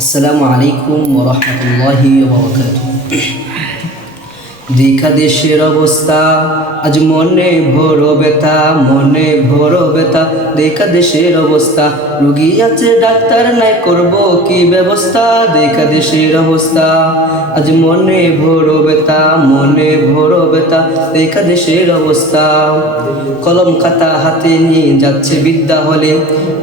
আসসালামু আলাইকুম ওয়া রাহমাতুল্লাহি ওয়া বারাকাতুহু। দেখা দেশের অবস্থা আজ মনে ভরো ব্যথা, মনে ভরো ব্যথা। দেখা দেশের অবস্থা, রোগী আছে ডাক্তার নাই, করব কি ব্যবস্থা। দেখা দেশের অবস্থা আজ মনে ভরো ব্যথা, মনে ভরো ব্যথা। দেখা দেশের অবস্থা, কলম খাতা হাতে নিয়ে যাচ্ছে বিদ্যা হলে,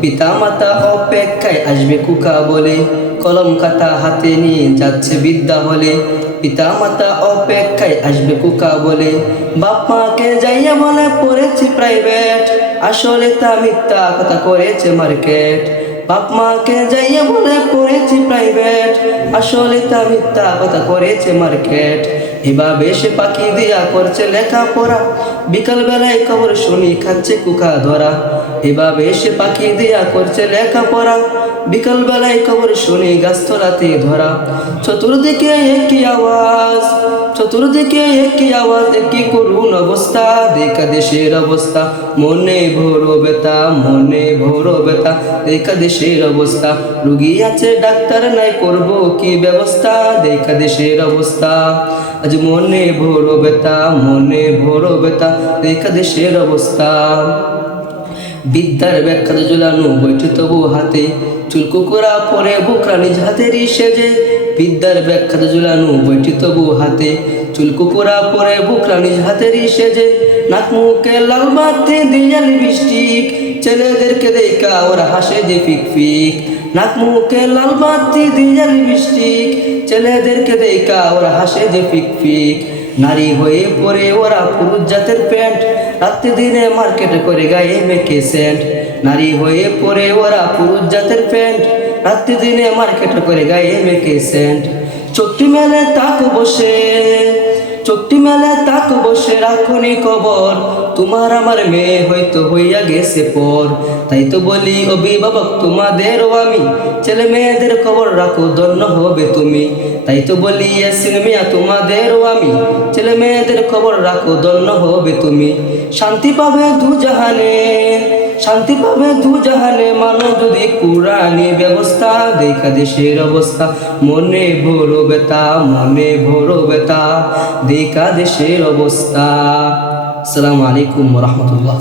পিতা মাতা অপেক্ষায় আসবে কুকা বলে। কলম খাতা হাতে নিয়ে যাচ্ছে বিদ্যা হলে, পিতা মাতা অপেক্ষায় আসবে কুকা বলে। বাপ মাকে যাইয়া বলে পড়েছি প্রাইভেট, আসলে তা মিথ্যা কথা করেছে মার্কেট। বাপ মাকে যাইয়া বলে পড়েছি প্রাইভেট, আসলে তা মিথ্যা কথা করেছে মার্কেট। এভাবে সে পাখি দিয়া করছে লেখাপড়া, বিকাল বেলায় খবর শুনি খাচ্ছে কুকা ধরা। এভাবে সে পাখি দিয়া করছে লেখাপড়া, বিকাল বেলায় খবর শুনি গাছতলাতে ধরা। চতুর্দিকে একই আওয়াজ, চতুর্দিকে একই আওয়াজ, একই করুণ অবস্থা। দেখা দেশের অবস্থা, মনে ভরো ব্যথা, মনে ভরো ব্যথা। দেখা দেশের অবস্থা, রোগী আছে ডাক্তার নাই, করব কি ব্যবস্থা। দেখা দেশের অবস্থা আজ মনে ভরো ব্যথা, মনে ভরো ব্যথা। দেখা দেশের অবস্থা, বিদ্যার ব্যাখ্যাত ঝুলানো বইটি তবু হাতে, চুল কুকুরা পরে বুকরা নিজ হাতেরই সেজে। বিদ্যার ব্যাখ্যাত ঝুলানো বইটি তবু হাতে, চুল কুকুরা পরে বুকরা নিজ হাতেরই সেজে। নাক মুখে লাল বাতি দিয়ে লিপস্টিক, ছেলেদেরকে দেখা ওরা হাসে যে ফিক ফিক। নাক মুখে লাল বাতি দিয়ে লিপস্টিক, ছেলেদেরকে দেখা ওরা হাসে যে ফিক ফিক। নারী হয়ে পরে ওরা পুরুষ জাতের প্যান্ট, রাত্রি দিনে মার্কেটে করে গায়ে মেখে সেন্ট। নারী হয়ে পরে ওরা পুরুষ জাতের প্যান্ট, রাত্রি দিনে মার্কেটে করে গায়ে মেখে সেন্ট। চোখটি মেলে তাক বসে, চোখটি মেলে তাক বসে রাখনি খবর, তোমার আমার মেয়ে হয়তো হইয়া গেছে পর। তাই তো বলি অভিভাবক তোমাদেরও আমি, ছেলে মেয়েদের খবর রাখো, ধন্য হবে তুমি। তাই তো বলি ইয়াসিন মিয়া তোমাদেরও আমি, ছেলে মেয়েদের খবর রাখো, ধন্য হবে তুমি। শান্তি পাবে দু জাহানে, শান্তি পাবে দু জাহানে, মানো যদি কুরআনি ব্যবস্থা। দেখা দেশের অবস্থা, মনে ভরো ব্যথা, মনে ভরো ব্যথা। দেখা দেশের অবস্থা। আসসালামু আলাইকুম ওয়া রাহমাতুল্লাহ।